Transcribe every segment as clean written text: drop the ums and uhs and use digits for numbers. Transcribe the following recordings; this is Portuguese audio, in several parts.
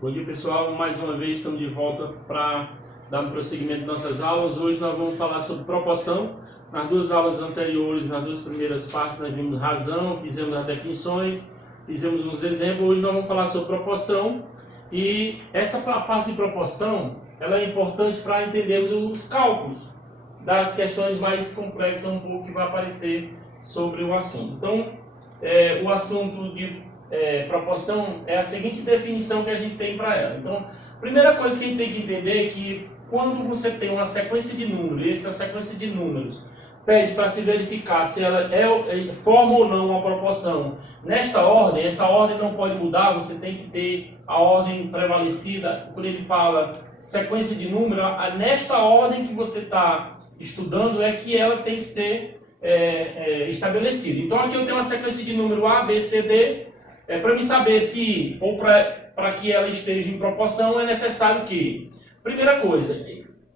Bom dia, pessoal. Mais uma vez estamos de volta para dar um prosseguimento de nossas aulas. Hoje nós vamos falar sobre proporção. Nas duas aulas anteriores, nas duas primeiras partes, nós vimos razão, fizemos as definições, fizemos uns exemplos. Hoje nós vamos falar sobre proporção. E essa parte de proporção, ela é importante para entendermos os cálculos das questões mais complexas um pouco que vai aparecer sobre o assunto. Então, o assunto de proporção é a seguinte definição que a gente tem para ela. Então, a primeira coisa que a gente tem que entender é que quando você tem uma sequência de números, e essa sequência de números pede para se verificar se ela forma ou não uma proporção nesta ordem, essa ordem não pode mudar, você tem que ter a ordem prevalecida. Quando ele fala sequência de números, nesta ordem que você está estudando é que ela tem que ser estabelecida. Então aqui eu tenho uma sequência de número A, B, C, D. Para me saber se, ou para que ela esteja em proporção, é necessário que, primeira coisa,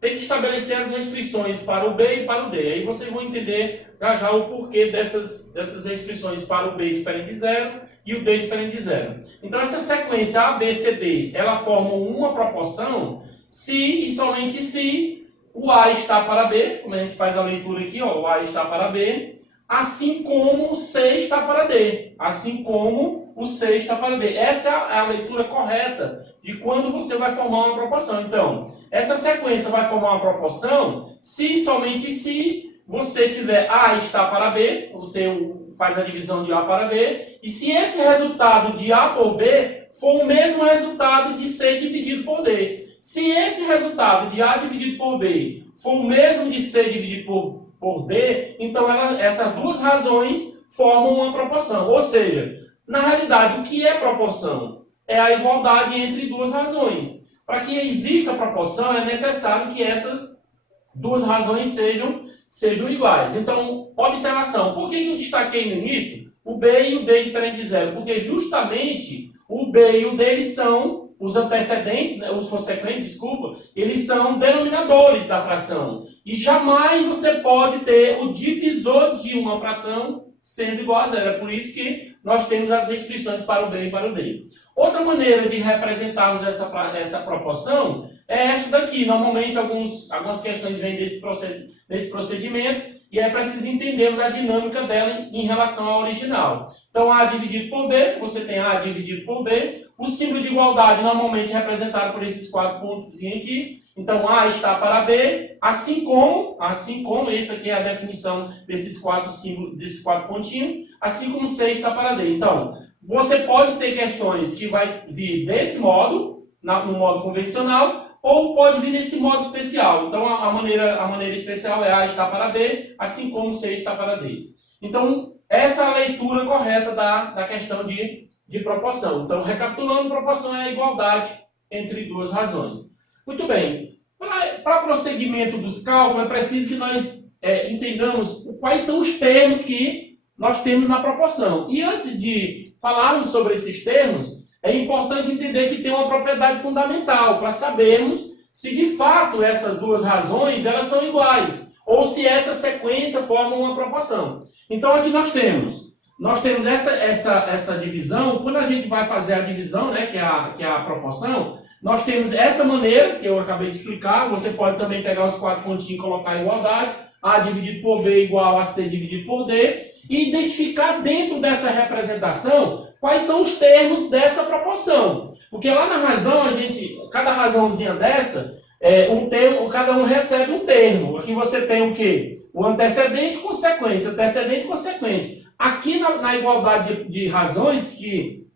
tem que estabelecer as restrições para o B e para o D. Aí vocês vão entender já o porquê dessas restrições para o B diferente de zero e o D diferente de zero. Então essa sequência A, B, C, D, ela forma uma proporção se e somente se o A está para B, como a gente faz a leitura aqui, ó, o A está para B, assim como o C está para D, assim como o C está para D. Essa é a leitura correta de quando você vai formar uma proporção. Então, essa sequência vai formar uma proporção se somente se você tiver A está para B, você faz a divisão de A para B, e se esse resultado de A por B for o mesmo resultado de C dividido por D. Se esse resultado de A dividido por B for o mesmo de C dividido por D, então essas duas razões formam uma proporção. Ou seja, na realidade, o que é proporção? É a igualdade entre duas razões. Para que exista proporção, é necessário que essas duas razões sejam iguais. Então, observação. Por que eu destaquei no início o B e o D diferente de zero? Porque justamente o B e o D eles são os antecedentes, né, os consequentes, desculpa, eles são denominadores da fração. E jamais você pode ter o divisor de uma fração sendo igual a zero. É por isso que nós temos as restrições para o B e para o D. Outra maneira de representarmos essa proporção é esta daqui. Normalmente algumas questões vêm desse procedimento e é preciso entendermos a dinâmica dela em relação ao original. Então A dividido por B, você tem A dividido por B. O símbolo de igualdade normalmente é representado por esses quatro pontos aqui. Então A está para B, assim como, essa aqui é a definição desses quatro símbolos, desses quatro pontinhos, assim como C está para D. Então, você pode ter questões que vai vir desse modo, no modo convencional, ou pode vir nesse modo especial. Então a maneira especial é A está para B, assim como C está para D. Então, essa é a leitura correta da questão de proporção. Então, recapitulando, proporção é a igualdade entre duas razões. Muito bem. Para prosseguimento dos cálculos, é preciso que nós entendamos quais são os termos que nós temos na proporção. E antes de falarmos sobre esses termos, é importante entender que tem uma propriedade fundamental para sabermos se de fato essas duas razões elas são iguais ou se essa sequência forma uma proporção. Então aqui nós temos essa divisão. Quando a gente vai fazer a divisão, né, que é a proporção, nós temos essa maneira que eu acabei de explicar. Você pode também pegar os quatro pontinhos e colocar a igualdade. A dividido por B igual a C dividido por D. E identificar dentro dessa representação quais são os termos dessa proporção. Porque lá na razão, cada razãozinha dessa, cada um recebe um termo. Aqui você tem o quê? O antecedente e consequente. Antecedente e consequente. Aqui na igualdade de razões que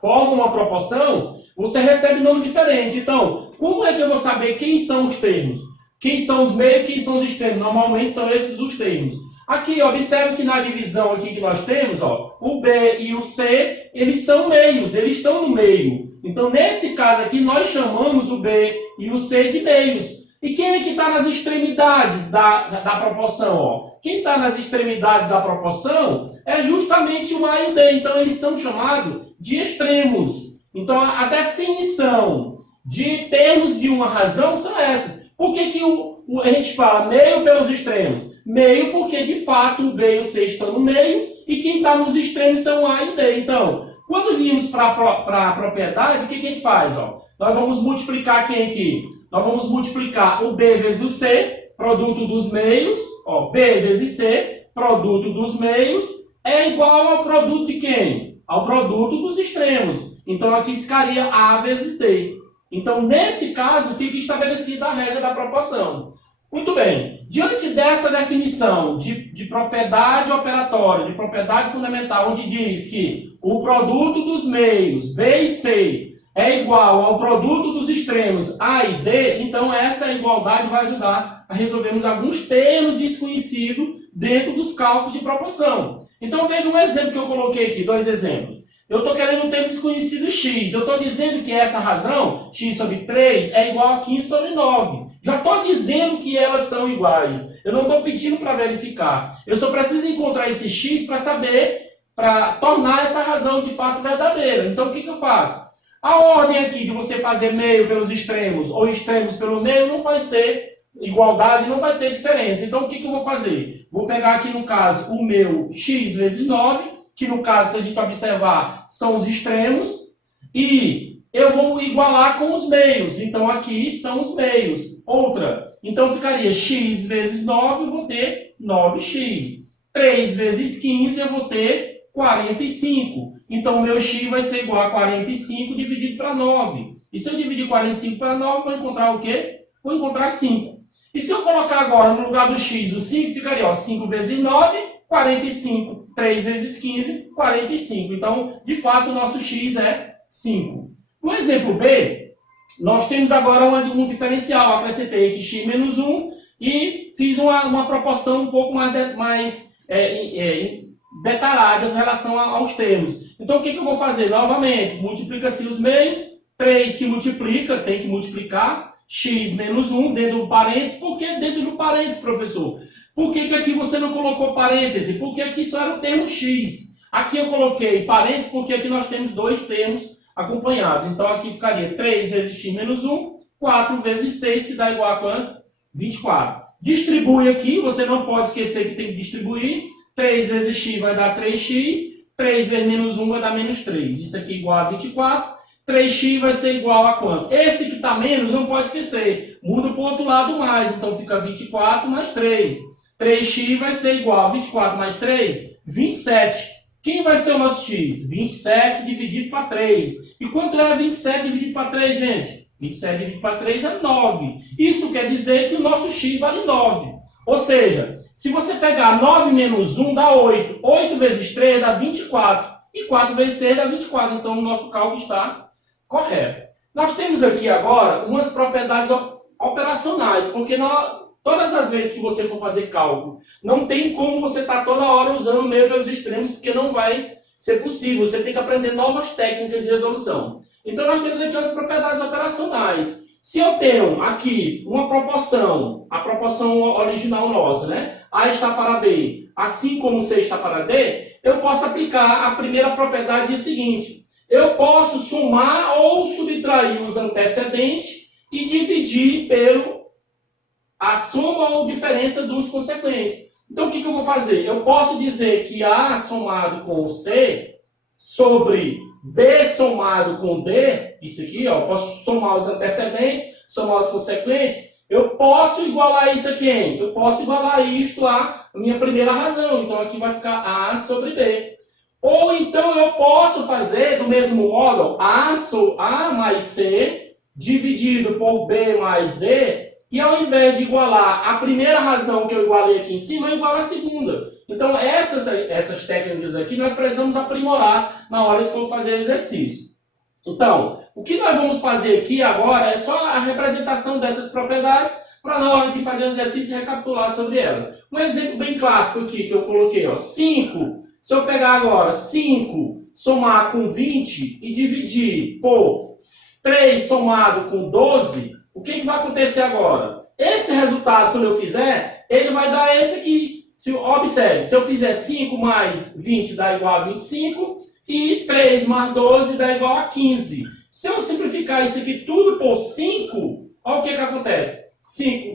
formam uma proporção, você recebe nome diferente. Então, como é que eu vou saber quem são os termos? Quem são os meios e quem são os extremos? Normalmente são esses os termos. Aqui, observe que na divisão aqui que nós temos, ó, o B e o C, eles são meios, eles estão no meio. Então, nesse caso aqui, nós chamamos o B e o C de meios. E quem é que está nas extremidades da proporção? Ó? Quem está nas extremidades da proporção é justamente o A e o D. Então, eles são chamados de extremos. Então, a definição de termos de uma razão são essas. Por que a gente fala meio pelos extremos? Meio porque, de fato, o B e o C estão no meio e quem está nos extremos são o A e o D. Então, Quando viemos para a propriedade, o que a gente faz? Ó? Nós vamos multiplicar quem aqui? Nós vamos multiplicar o B vezes o C, produto dos meios, ó, B vezes C, produto dos meios, é igual ao produto de quem? Ao produto dos extremos. Então aqui ficaria A vezes D. Então nesse caso fica estabelecida a regra da proporção. Muito bem, diante dessa definição de propriedade operatória, de propriedade fundamental, onde diz que o produto dos meios B e C é igual ao produto dos extremos A e D, então essa igualdade vai ajudar a resolvermos alguns termos desconhecidos dentro dos cálculos de proporção. Então veja um exemplo que eu coloquei aqui, dois exemplos. Eu estou querendo um termo desconhecido x. Eu estou dizendo que essa razão, x sobre 3, é igual a 15 sobre 9. Já estou dizendo que elas são iguais. Eu não estou pedindo para verificar. Eu só preciso encontrar esse x para saber, para tornar essa razão de fato verdadeira. Então o que eu faço? A ordem aqui de você fazer meio pelos extremos ou extremos pelo meio não vai ser igualdade, não vai ter diferença. Então o que eu vou fazer? Vou pegar aqui no caso o meu x vezes 9, que no caso, se a gente observar, são os extremos, e eu vou igualar com os meios. Então aqui são os meios. Outra, então ficaria x vezes 9, eu vou ter 9x. 3 vezes 15, eu vou ter 45. Então o meu x vai ser igual a 45 dividido para 9. E se eu dividir 45 para 9, vou encontrar o quê? Vou encontrar 5. E se eu colocar agora no lugar do x o 5, ficaria ó, 5 vezes 9, 45. 3 vezes 15, 45. Então, de fato, o nosso x é 5. No exemplo B, nós temos agora um diferencial. Acrescentei aqui x menos 1 e fiz uma proporção um pouco mais detalhada em relação aos termos. Então, o que eu vou fazer? Novamente, multiplica-se os meios. 3 que multiplica, tem que multiplicar. X menos 1 dentro do parênteses. Por que dentro do parênteses, professor? Por que aqui você não colocou parêntese? Porque aqui só era o termo x. Aqui eu coloquei parênteses porque aqui nós temos dois termos acompanhados. Então aqui ficaria 3 vezes x menos 1, 4 vezes 6, que dá igual a quanto? 24. Distribui aqui, você não pode esquecer que tem que distribuir. 3 vezes x vai dar 3x, 3 vezes menos 1 vai dar menos 3. Isso aqui é igual a 24. 3x vai ser igual a quanto? Esse que está menos, não pode esquecer. Muda para o outro lado mais, então fica 24 mais 3. 3x vai ser igual a 24 mais 3, 27. Quem vai ser o nosso x? 27 dividido para 3. E quanto é 27 dividido para 3, gente? 27 dividido para 3 é 9. Isso quer dizer que o nosso x vale 9. Ou seja, se você pegar 9 menos 1 dá 8. 8 vezes 3 dá 24. E 4 vezes 6 dá 24. Então o nosso cálculo está correto. Nós temos aqui agora umas propriedades operacionais, porque todas as vezes que você for fazer cálculo, não tem como você estar toda hora usando o meio pelos extremos, porque não vai ser possível. Você tem que aprender novas técnicas de resolução. Então nós temos aqui as propriedades operacionais. Se eu tenho aqui uma proporção, a proporção original nossa, né? A está para B, assim como C está para D, eu posso aplicar a primeira propriedade seguinte. Eu posso somar ou subtrair os antecedentes e dividir pelo a soma ou diferença dos consequentes. Então, o que eu vou fazer? Eu posso dizer que A somado com C sobre B somado com D, isso aqui, ó, eu posso somar os antecedentes, somar os consequentes. Eu posso igualar isso aqui, hein? Eu posso igualar isto à minha primeira razão. Então, aqui vai ficar A sobre B. Ou então, eu posso fazer do mesmo modo, A mais C dividido por B mais D. E ao invés de igualar a primeira razão que eu igualei aqui em cima, eu igualo a segunda. Então, essas técnicas aqui nós precisamos aprimorar na hora de for fazer exercício. Então, o que nós vamos fazer aqui agora é só a representação dessas propriedades para na hora de fazer o exercício recapitular sobre elas. Um exemplo bem clássico aqui que eu coloquei, ó, 5. Se eu pegar agora 5, somar com 20 e dividir por 3 somado com 12, o que vai acontecer agora? Esse resultado, quando eu fizer, ele vai dar esse aqui. Observe, se eu fizer 5 mais 20 dá igual a 25 e 3 mais 12 dá igual a 15. Se eu simplificar isso aqui tudo por 5, olha o que acontece.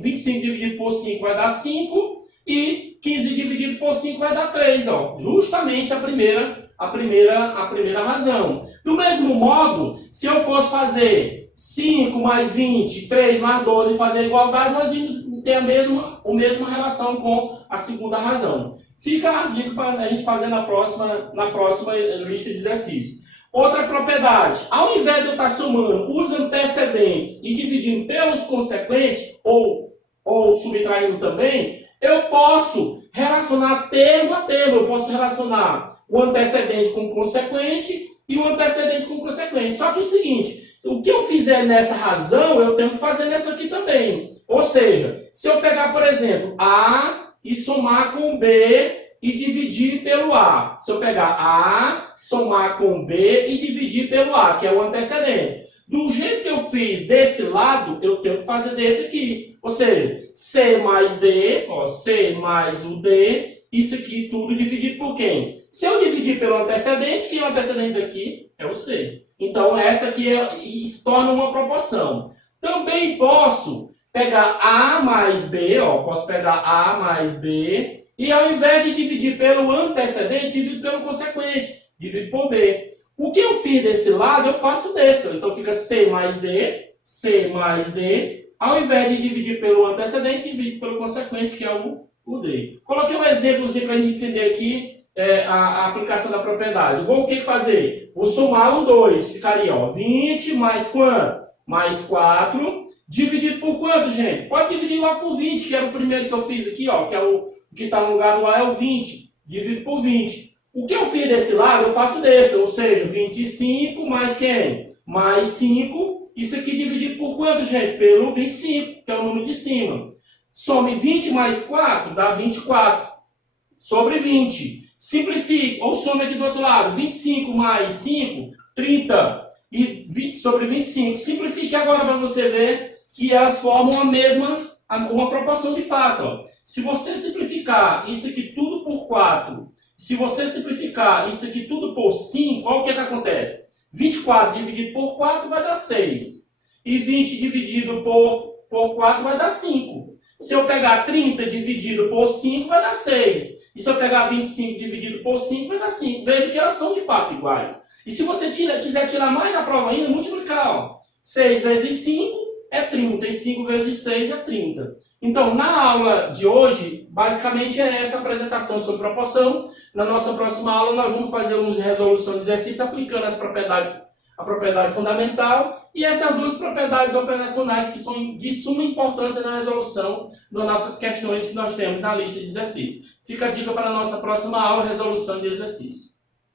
25 dividido por 5 vai dar 5 e 15 dividido por 5 vai dar 3. Ó. Justamente a primeira a primeira razão. Do mesmo modo, se eu fosse fazer 5 mais 20, 3 mais 12 e fazer a igualdade, nós íamos ter a mesma relação com a segunda razão. Fica a dica para a gente fazer na próxima lista de exercícios. Outra propriedade, ao invés de eu estar somando os antecedentes e dividindo pelos consequentes, ou subtraindo também, eu posso relacionar termo a termo. Eu posso relacionar o antecedente com o consequente e o antecedente com o consequente. Só que é o seguinte, o que eu fizer nessa razão, eu tenho que fazer nessa aqui também. Ou seja, se eu pegar, por exemplo, A e somar com B e dividir pelo A. Se eu pegar A, somar com B e dividir pelo A, que é o antecedente. Do jeito que eu fiz desse lado, eu tenho que fazer desse aqui. Ou seja, C mais D, ó, C mais o D, isso aqui tudo dividido por quem? Se eu dividir pelo antecedente, quem é o antecedente aqui? É o C. Então, essa aqui se torna uma proporção. Também posso pegar A mais B, ó, posso pegar A mais B, e ao invés de dividir pelo antecedente, divido pelo consequente, divido por B. O que eu fiz desse lado, eu faço desse. Então fica C mais D, ao invés de dividir pelo antecedente, divido pelo consequente, que é o D. Coloquei um exemplozinho para a gente entender aqui a aplicação da propriedade. Vou o que fazer? Vou somar o 2, ficaria ó, 20 mais quanto? Mais 4. Dividido por quanto, gente? Pode dividir lá por 20, que era o primeiro que eu fiz aqui, ó, que é o que está no lugar do A é o 20. Dividido por 20. O que eu fiz desse lado, eu faço desse, ou seja, 25 mais quem? Mais 5. Isso aqui dividido por quanto, gente? Pelo 25, que é o número de cima. Some 20 mais 4, dá 24. Sobre 20. Simplifique, ou some aqui do outro lado. 25 mais 5, 30. E 20 sobre 25. Simplifique agora para você ver que elas formam uma proporção de fato. Ó. Se você simplificar isso aqui tudo por 4, se você simplificar isso aqui tudo por 5, olha o que acontece. 24 dividido por 4 vai dar 6. E 20 dividido por 4 vai dar 5. Se eu pegar 30 dividido por 5 vai dar 6. E se eu pegar 25 dividido por 5 vai dar 5. Veja que elas são de fato iguais. E se você quiser tirar mais da prova ainda, multiplicar. Ó. 6 vezes 5 é 30 e 5 vezes 6 é 30. Então, na aula de hoje, basicamente é essa apresentação sobre proporção. Na nossa próxima aula, nós vamos fazer algumas resoluções de exercício aplicando a propriedade fundamental e essas duas propriedades operacionais que são de suma importância na resolução das nossas questões que nós temos na lista de exercícios. Fica a dica para a nossa próxima aula, resolução de exercícios.